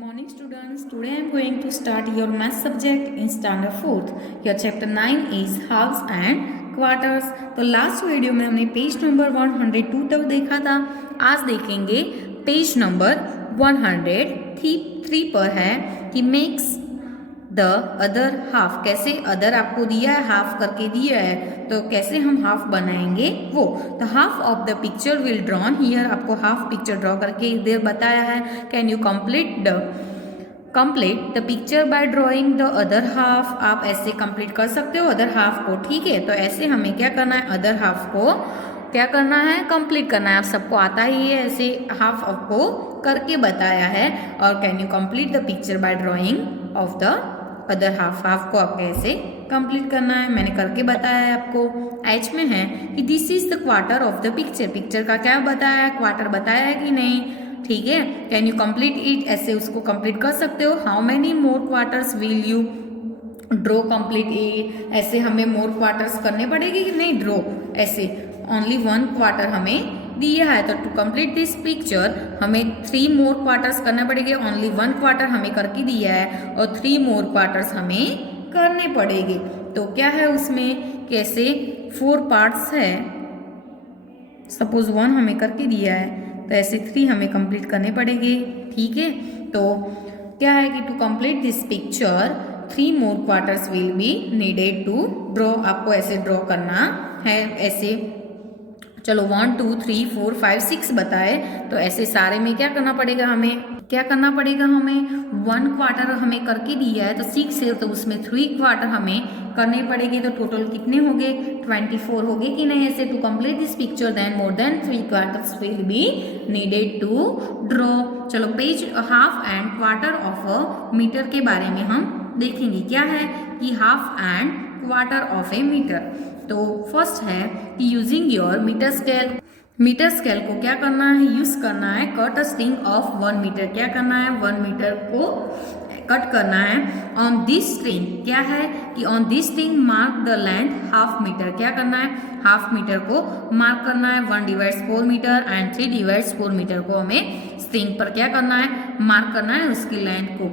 morning students. Today I am going to start your math subject in standard 4th. Your chapter 9 is halves and quarters. तो last video में हमने page number 102 तक देखा था. आज देखेंगे पेज नंबर 103 पर है कि मेक्स द अदर हाफ. कैसे अदर आपको दिया है, हाफ करके दिया है, तो कैसे हम हाफ बनाएंगे वो. The half of the picture will drawn here. आपको हाफ पिक्चर ड्रॉ करके इधर बताया है. Can you complete the picture bye drawing the other half. आप ऐसे कंप्लीट कर सकते हो अदर हाफ को. ठीक है, तो ऐसे हमें क्या करना है, अदर हाफ को क्या करना है, कंप्लीट करना है. आप सबको आता ही है, ऐसे हाफ आपको करके बताया है. और can you complete the picture bye drawing of the other half. Half को आपको ऐसे कंप्लीट करना है, मैंने करके बताया है आपको. एच में है कि this is the quarter of the picture. Picture का क्या बताया है, क्वार्टर बताया है कि नहीं. ठीक है, कैन यू कंप्लीट इट. ऐसे उसको कंप्लीट कर सकते हो. How many more quarters will you draw complete it. ऐसे हमें मोर क्वार्टर्स करने पड़ेगी कि नहीं. ड्रॉ ऐसे ओनली 1 क्वार्टर हमें दिया है, तो टू कंप्लीट दिस पिक्चर हमें 3 मोर क्वार्टर्स करने पड़ेंगे. ओनली 1 क्वार्टर हमें करके दिया है और 3 मोर क्वार्टर्स हमें करने पड़ेंगे. तो क्या है उसमें, कैसे 4 पार्ट्स है. सपोज 1 हमें करके दिया है, तो ऐसे 3 हमें कंप्लीट करने पड़ेंगे. ठीक है, तो क्या है कि to complete this picture 3 more quarters will be needed to draw. आपको ऐसे ड्रॉ करना है. ऐसे चलो 1 2 3 4 5 6 बताए, तो ऐसे सारे में क्या करना पड़ेगा, हमें क्या करना पड़ेगा. हमें 1 क्वार्टर हमें करके दिया है, तो 6 है, तो उसमें 3 क्वार्टर हमें करने पड़ेंगे. तो टोटल कितने हो गए, 24 हो गए कि नहीं. ऐसे to complete this picture then more than 3 quarters will be needed to draw. चलो page half and quarter of a metre के बारे में हम देखेंगे. क्या है कि half and quarter of a metre. तो फर्स्ट है कि using your metre scale. Metre scale को क्या करना है, यूज करना है. Cut a string of 1 metre. क्या करना है, 1 मीटर को कट करना है. ऑन दिस स्ट्रिंग क्या है कि on this string mark the length half metre. क्या करना है, हाफ मीटर को मार्क करना है. 1 divides 4 metre and 3 divides 4 metre को हमें स्ट्रिंग पर क्या करना है, मार्क करना है उसकी लेंथ को.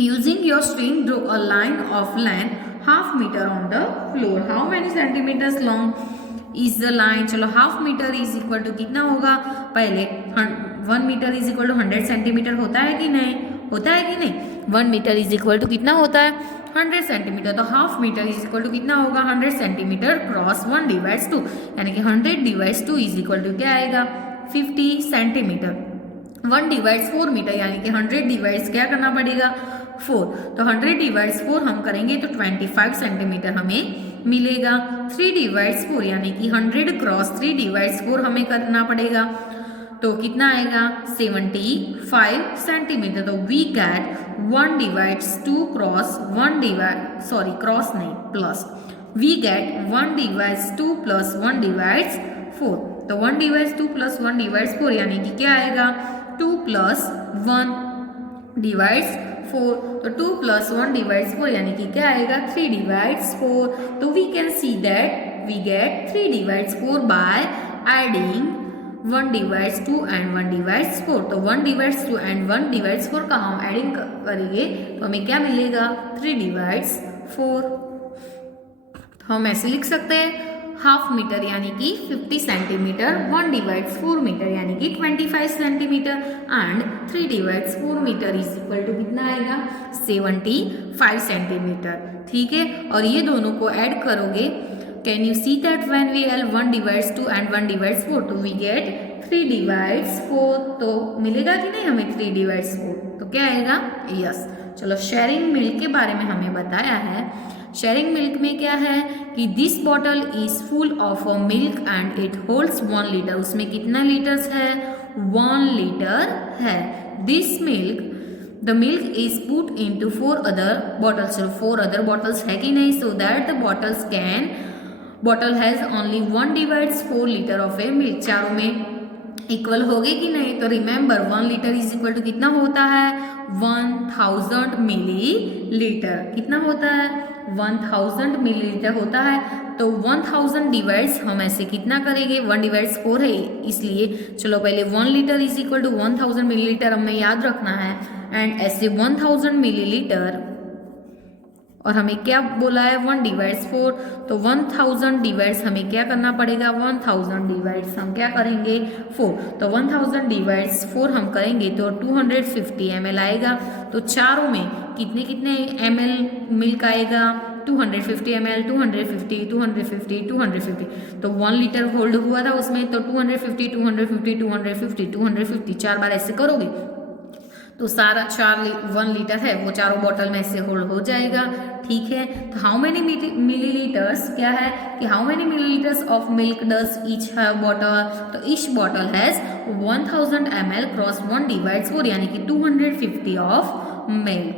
Using your string draw a line of length half metre on the floor. How many centimetres long is the line. चलो half metre is equal to कितना होगा, पहले 1 metre is equal to 100 centimetre होता है कि नहीं, होता है कि नहीं. 1 मीटर इज इक्वल टू कितना होता है, 100 सेंटीमीटर. तो half metre is equal to कितना होगा, 100 सेंटीमीटर क्रॉस 1 डिवाइड्स 2, यानी कि 100 डिवाइड्स 2 इज इक्वल टू क्या आएगा, 50 सेंटीमीटर. 1 डिवाइड्स 4 मीटर, यानी कि 100 डिवाइड्स क्या करना पड़ेगा, 4. तो 100 डिवाइड्स 4 हम करेंगे तो 25 सेंटीमीटर हमें मिलेगा. 3 डिवाइड्स 4 यानी कि 100 क्रॉस 3 डिवाइड्स 4 हमें करना पड़ेगा. तो कितना आएगा, 75 सेंटीमीटर. तो we get 1 divides 2 cross 1 divide, sorry cross नहीं plus, we get 1 divides 2 plus 1 divides 4. तो 1 डिवाइड्स 2 प्लस 1 डिवाइड्स 4 यानी कि क्या आएगा, 2 प्लस 1 डिवाइड्स 4. तो 2 प्लस 1 डिवाइड्स 4 यानी कि क्या आएगा, 3 डिवाइड्स 4. तो we can see that we get 3 divides 4 by adding 1 divides 2 and 1 divides 4. तो 1 डिवाइड्स 2 एंड 1 डिवाइड्स 4 का हम एडिंग करेंगे तो हमें क्या मिलेगा, 3 डिवाइड्स 4. तो हम ऐसे लिख सकते हैं हाफ मीटर यानी कि 50 सेंटीमीटर, 1 डिवाइड्स 4 मीटर यानी कि 25 centimetre and 3 divides 4 metre is equal to कितना आएगा, 75 सेंटीमीटर. ठीक है, और ये दोनों को ऐड करोगे. Can you see that when V L 1 divides 2 and 1 divides 4 तो वी गेट 3 डिवाइड्स 4. तो मिलेगा कि नहीं हमें 3 डिवाइड्स 4, तो क्या आएगा, यस. चलो शेयरिंग मिल्क के बारे में हमें बताया है. शेयरिंग मिल्क में क्या है कि this bottle is full of a milk and it holds 1 litre. उसमें कितना लीटर्स है, 1 लीटर है. This milk, the milk is put into 4 other bottles. 4 other bottles है कि नहीं, so that the bottle has only 1 divides 4 litre of a milk. चारों में equal हो गए कि नहीं. तो remember 1 litre is equal to कितना होता है, 1000 मिलीलीटर। कितना होता है? 1000 मिलीलीटर होता है। तो 1000 डिवाइड्स हम ऐसे कितना करेंगे? 1 डिवाइड्स 4 है, इसलिए चलो पहले 1 litre is equal to 1000 millilitre हमें याद रखना है। एंड ऐसे 1000 मिलीलीटर और हमें क्या बोला है? 1 डिवाइड्स 4। तो 1000 डिवाइड्स हमें क्या करना पड़ेगा? 1000 डिवाइड्स हम क्या करेंगे? 4। तो 1000 डिवाइड्स 4 हम करेंगे तो 250 ml आएगा। तो चारों में कितने कितने ml मिल्क आएगा? 250 ml, 250, 250, 250। तो 1 लीटर होल्ड हुआ था उसमें, तो 250, 250, 250, 250 4 बार ऐसे करोगे तो सारा 1 लीटर है वो चारों बॉटल में से होल्ड हो जाएगा। ठीक है, तो हाउ मेनी मिलीलीटर्स क्या है कि how many millilitres of milk does each bottle? तो each bottle has 1000 ml cross 1 divides 4 यानी कि 250 ऑफ मिल्क।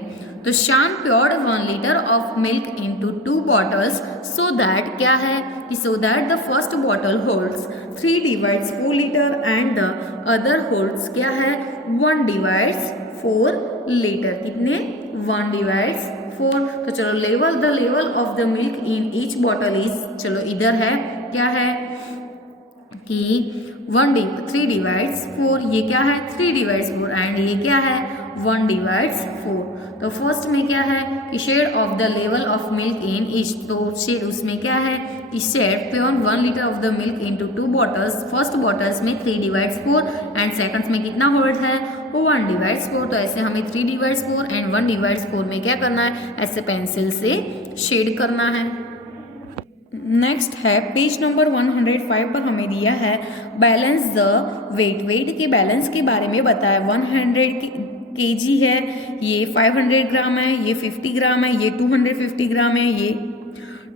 तो Shaan poured 1 litre of milk into 2 bottles so that क्या है कि so that the first bottle holds 3 divides 4 litre and the other holds क्या है? 1 divides 4 litre. कितने? 1 डिवाइड्स 4। तो चलो the level of the milk in each bottle is, चलो इधर है क्या है कि 3 डिवाइड्स 4, ये क्या है? 3 डिवाइड्स 4 एंड ये क्या है? 1 डिवाइड्स 4। तो फर्स्ट में क्या है कि shade of the level of milk in each, तो शेड उसमें क्या है कि shade pour 1 litre of the milk into 2 bottles. First bottles में 3 डिवाइड्स 4 एंड सेकंड्स में कितना होल्ड है? वो 1 डिवाइड्स 4। तो ऐसे हमें 3 डिवाइड्स 4 एंड 1 डिवाइड्स 4 में क्या करना है? ऐसे पेंसिल से शेड करना है। नेक्स्ट है पेज नंबर 105 पर हमें दिया है बैलेंस द वेट। वेट के बैलेंस के बारे में बताया। 100 kg है, ये 500 ग्राम है, ये 50 ग्राम है, ये 250 ग्राम है, ये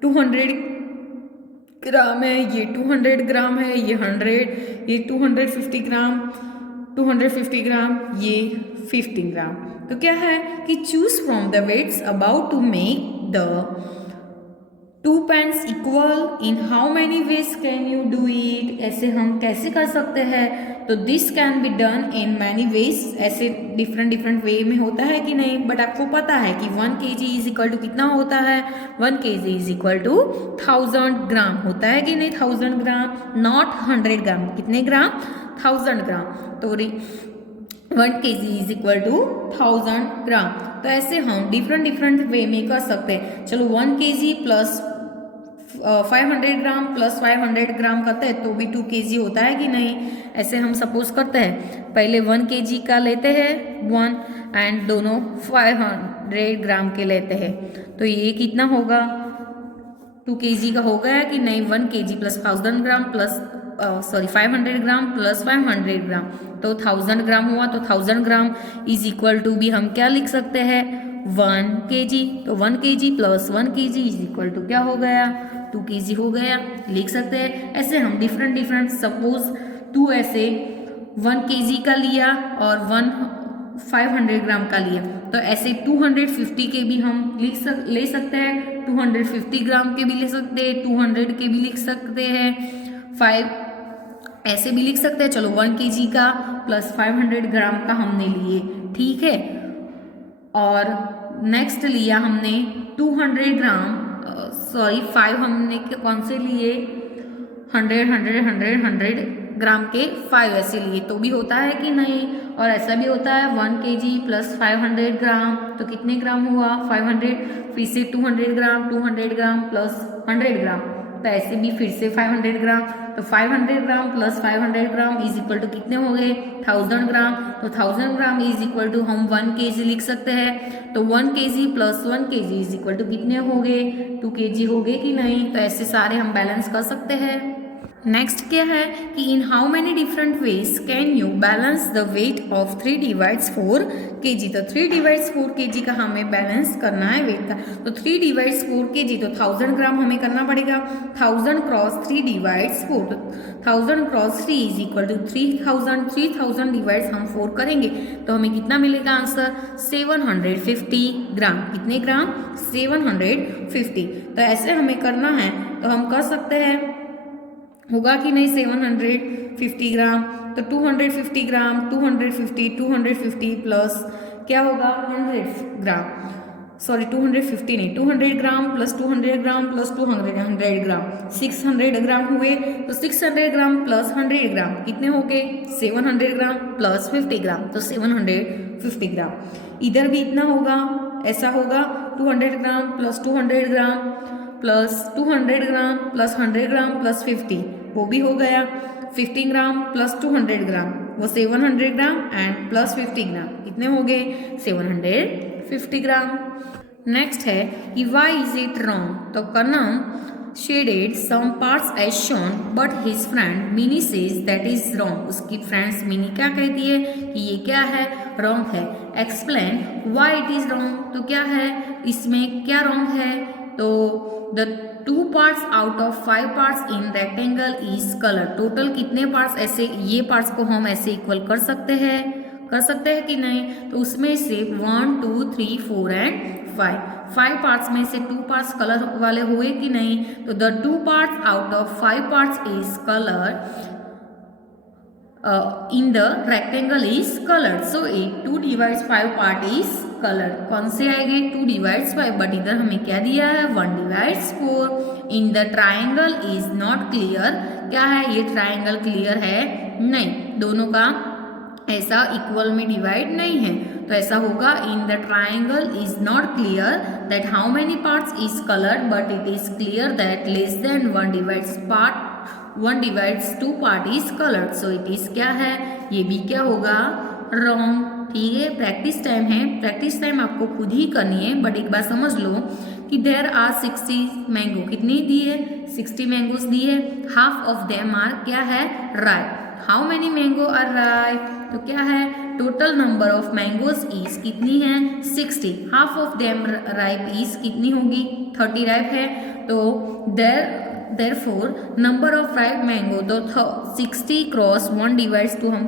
200 ग्राम है, ये 200 ग्राम है, ये 100, ये 250 ग्राम, 250 ग्राम, ये 15 ग्राम। तो क्या है कि choose from the weights about to make the 2 pens equal in how many ways can you do it? ऐसे हम कैसे कर सकते हैं? तो this can be done in many ways. ऐसे डिफरेंट वे में होता है कि नहीं? बट आपको पता है कि 1 kg इज इक्वल टू कितना होता है? 1 kg इज इक्वल टू 1000 ग्राम होता है कि नहीं? 1000 ग्राम, नॉट 100 ग्राम। कितने ग्राम? 1000 ग्राम। तो 1 kg इज इक्वल टू 1000 ग्राम। तो ऐसे हम डिफरेंट वे में कर सकते हैं। चलो 1 kg प्लस 500 ग्राम प्लस 500 ग्राम करते हैं तो भी 2 kg होता है कि नहीं? ऐसे हम सपोज करते हैं पहले 1 kg का लेते हैं 1 एंड दोनों 500 ग्राम के लेते हैं। तो ये कितना होगा? 2 kg का हो गया कि नहीं? 1 kg प्लस 1000 ग्राम प्लस 500 ग्राम प्लस 500 ग्राम तो 1000 ग्राम हुआ। तो 1000 ग्राम इज इक्वल टू भी हम क्या लिख सकते हैं? 1 kg। तो 1 kg plus 1 kg is equal to क्या हो गया? 2 kg हो गया। लिख सकते हैं ऐसे हम डिफरेंट सपोज 2 ऐसे 1 kg का लिया और 500 ग्राम का लिया तो ऐसे 250 के भी हम ले सकते हैं, 250 ग्राम के भी ले सकते हैं, 200 के भी लिख सकते हैं, 5 ऐसे भी लिख सकते हैं। चलो 1 kg का प्लस 500 ग्राम का हमने लिए, ठीक है। और नेक्स्ट लिया हमने 200 ग्राम 5 हमने कौन से लिए? 100 ग्राम के 5 ऐसे लिए तो भी होता है कि नहीं? और ऐसा भी होता है 1 kg प्लस 500 ग्राम तो कितने ग्राम हुआ? 500। फिर से 200 ग्राम प्लस 100 ग्राम तो ऐसे भी फिर से 500 ग्राम तो 500 gram plus 500 gram is equal to कितने हो गए? 1000 ग्राम। तो 1000 ग्राम इज इक्वल टू हम 1 kg लिख सकते हैं। तो 1 kg plus 1 kg is equal to कितने हो गए? 2 kg हो गए कि नहीं? तो ऐसे सारे हम बैलेंस कर सकते हैं। नेक्स्ट क्या है कि इन how many different ways can you balance the weight of 3 divides 4 kg। तो 3 डिवाइड्स 4 kg का हमें बैलेंस करना है वेट का। तो 3 डिवाइड्स 4 kg तो 1000 ग्राम हमें करना पड़ेगा। 1000 क्रॉस 3 डिवाइड्स 4 तो 1000 cross 3 is equal to 3000 divides हम 4 करेंगे तो हमें कितना मिलेगा आंसर? 750 ग्राम। कितने ग्राम? 750। तो ऐसे हमें करना है तो हम कर सकते हैं, होगा कि नहीं? 750 ग्राम तो 250 ग्राम 250 प्लस क्या होगा 100 ग्राम, सॉरी 250 नहीं, 200 ग्राम प्लस 200 ग्राम प्लस 200 ग्राम, 600 ग्राम हुए। तो 600 ग्राम प्लस 100 ग्राम कितने हो गए 700 ग्राम प्लस 50 ग्राम, तो 750 ग्राम। इधर भी इतना होगा, ऐसा होगा 200 gram plus 200 gram plus 200 gram plus 100 gram plus 50, वो भी हो गया। 50 ग्राम प्लस 200 ग्राम वो 700 ग्राम एंड प्लस 50 ग्राम कितने हो गए 750 ग्राम। नेक्स्ट है कि वाई इज इट रॉन्ग, तो Kanam shaded some parts as shown but his friend Mini says that is wrong. उसकी फ्रेंड्स मिनी क्या कहती है कि ये क्या है रॉन्ग है। Explain why it is wrong, तो क्या है इसमें क्या रॉन्ग है, तो the 2 parts out of 5 parts in rectangle is colour. Total कितने पार्ट्स ऐसे, ये पार्ट्स को हम ऐसे इक्वल कर सकते हैं कि नहीं, तो उसमें से 1 2 3 4 एंड 5 पार्ट्स में से 2 पार्ट्स कलर वाले हुए कि नहीं, तो the 2 parts out of 5 parts is colour in the rectangle is coloured, so 2 divides 5 part is coloured. कौन से आएंगे 2 डिवाइड्स 5, बट इधर हमें क्या दिया है 1 divides 4। In the triangle is not clear, क्या है ये ट्राइंगल क्लियर है नहीं, दोनों का ऐसा इक्वल में डिवाइड नहीं है, तो ऐसा होगा in the triangle is not clear that how many parts is coloured but it is clear that less than 1 divides 2 part is coloured, so it is क्या है ये भी क्या होगा रॉन्ग। ठीक है, प्रैक्टिस टाइम है, प्रैक्टिस टाइम आपको खुद ही करनी है, बट एक बार समझ लो कि देयर आर 60 मैंगो, कितनी दी है 60 मैंगोज दी है, हाफ ऑफ देम आर क्या है ripe. How many mango are ripe, तो क्या है total number of mangoes is कितनी है 60, half of them ripe is कितनी होगी 30 राइप है, तो therefore number of ripe mango, तो 60 क्रॉस 1 डिवाइड्स 2 हम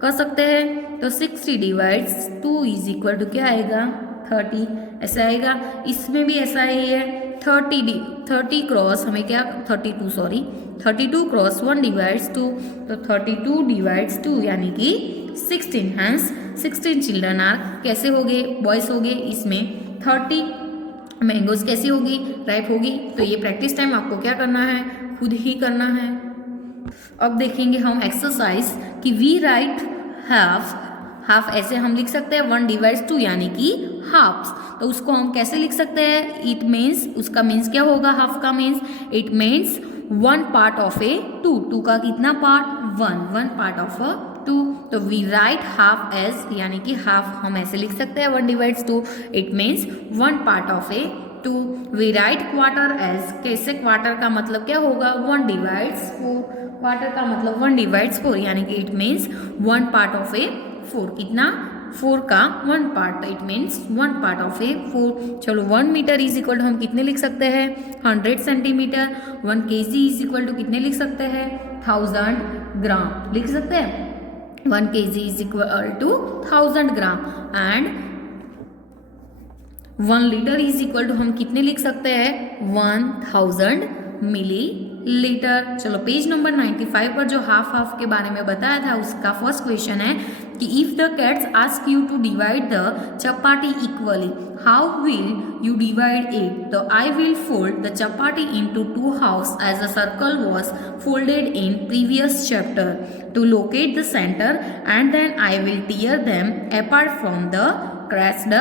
कर सकते हैं, तो 60 डिवाइड्स 2 इज इक्वल टू क्या आएगा 30, ऐसा आएगा। इसमें भी ऐसा ही है 30 क्रॉस हमें क्या 32 क्रॉस 1 डिवाइड्स 2, तो 32 डिवाइड्स 2 यानी कि 16, हैंस 16 चिल्ड्रन आर कैसे हो गए बॉयस हो गए, इसमें 30 मैंगोज कैसी होगी राइप होगी। तो ये प्रैक्टिस टाइम आपको क्या करना है खुद ही करना है। अब देखेंगे हम एक्सरसाइज कि वी राइट हाफ ऐसे हम लिख सकते हैं 1 डिवाइड्स 2 यानी कि हाफ्स, तो उसको हम कैसे लिख सकते हैं, इट मीन्स उसका मीन्स क्या होगा हाफ का means, it means 1 part of a 2 का कितना पार्ट 1 पार्ट ऑफ अ 2, तो वी राइट हाफ एज यानी कि हाफ हम ऐसे लिख सकते हैं 1 divides 2, it means 1 part of a 2। We write quarter as, कैसे क्वार्टर का मतलब क्या होगा 1 डिवाइड्स 4, क्वार्टर का मतलब 1 डिवाइड्स 4 यानी कि it means 1 part of a 4, कितना 4 का 1 part, it means 1 part of a 4। चलो 1 मीटर इज इक्वल टू हम कितने लिख सकते हैं 100 centimetre, 1 kg is equal to कितने लिख सकते हैं 1000 ग्राम लिख सकते हैं, 1 kg is equal to 1000 gram and 1 litre is equal to हम कितने लिख सकते हैं 1000 मिलीलीटर। चलो पेज नंबर 95 पर जो हाफ के बारे में बताया था उसका फर्स्ट क्वेश्चन है कि if the cats ask you to divide the chapati equally how will you divide it, तो I will fold the chapati into 2 halves as a circle was folded in previous chapter to locate the centre and then I will tear them apart from the creased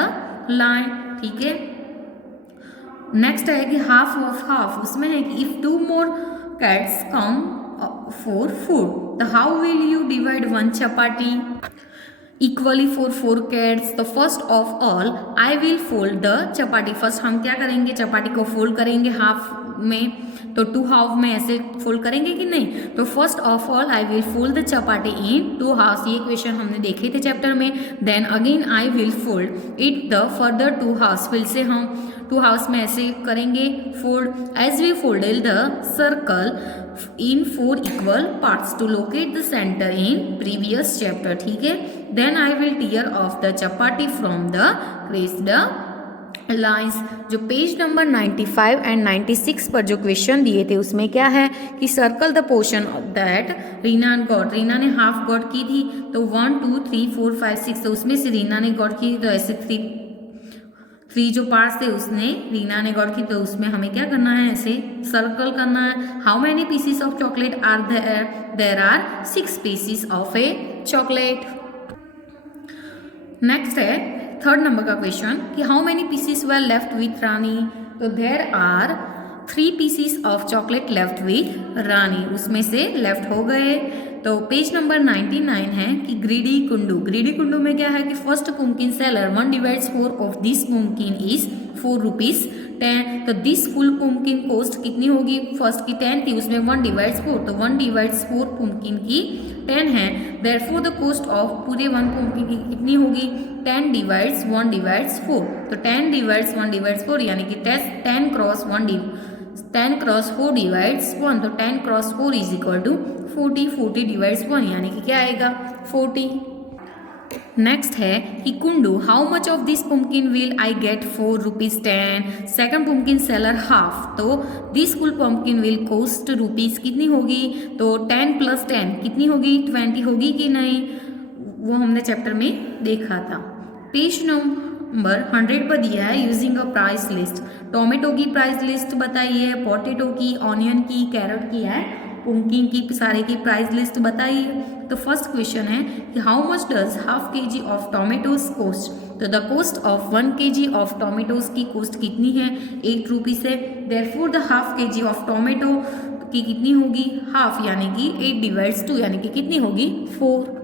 line. ठीक है, next है कि half of half, उसमें है कि if 2 more cats come for food, तो how will you divide 1 chapati equally for 4 cats, तो first of all I will fold the chapati, first हम क्या करेंगे चपाटी को फोल्ड करेंगे हाफ में, तो 2 हाफ में ऐसे फोल्ड करेंगे कि नहीं, तो first of all I will fold the chapati in 2 halves, ये क्वेश्चन हमने देखे थे चैप्टर में। Then again I will fold it the further 2 halves, फिर से हम 2 हाफ्स में ऐसे करेंगे fold as we folded the circle in 4 equal parts to locate the centre in previous chapter. ठीक है, then I will tear off the chapati from the creased lines जो page number 95 and 96 पर जो क्वेश्चन दिए थे उसमें क्या है कि circle the portion that Reena got, Reena ने हाफ गॉट की थी तो 1 2 3 4 5 6, तो उसमें से रीना ने गॉट की तो ऐसे थ्री जो पार्ट्स थे उसने रीना ने गॉट की, तो उसमें हमें क्या करना है, ऐसे सर्कल करना है। How many pieces of chocolate are there are 6 pieces of a chocolate. Next है थर्ड नंबर का क्वेश्चन कि how many pieces were left with Rani, तो there are 3 pieces of chocolate left with Rani, उसमें से लेफ्ट हो गए। तो पेज नंबर 99 है कि ग्रीडी कुंडू, ग्रीडी कुंडू में क्या है कि first pumpkin seller 1 divides 4 of this pumpkin is 4 rupees 10, तो दिस फुल पुम्किन कॉस्ट कितनी होगी, फर्स्ट की 10 थी उसमें 1 डिवाइड्स 4, तो 1 डिवाइड्स 4 पुम्किन की 10 है, देयरफॉर द कॉस्ट ऑफ पूरे 1 पुम्किन की कितनी होगी 10 डिवाइड्स 1 डिवाइड्स 4, तो 10 डिवाइड्स 1 डिवाइड्स 4 यानी कि 10 क्रॉस 4 डिवाइड्स 1, तो 10 cross 4 is equal to 40, 40 divides 1 यानी कि क्या आएगा 40। नेक्स्ट है कि Kundu how much of this pumpkin will I get 4 rupees 10, second pumpkin seller half, तो this full pumpkin will cost rupees कितनी होगी, तो 10 प्लस 10 कितनी होगी 20 होगी कि नहीं, वो हमने चैप्टर में देखा था। पेज नंबर 100 पर दिया है using a price list, tomato की प्राइस लिस्ट बताइए, पोटैटो की, ऑनियन की, कैरेट की है, पुम्किन की, सारे की प्राइस लिस्ट बताइए। तो फर्स्ट क्वेश्चन है कि how much does half kg of tomatoes cost, तो the cost of 1 kg of tomatoes की कोस्ट कितनी है 8 रुपीज है, therefore the half kg of tomato की कितनी होगी हाफ यानी कि 8 डिवाइड्स 2 यानी कि कितनी होगी 4।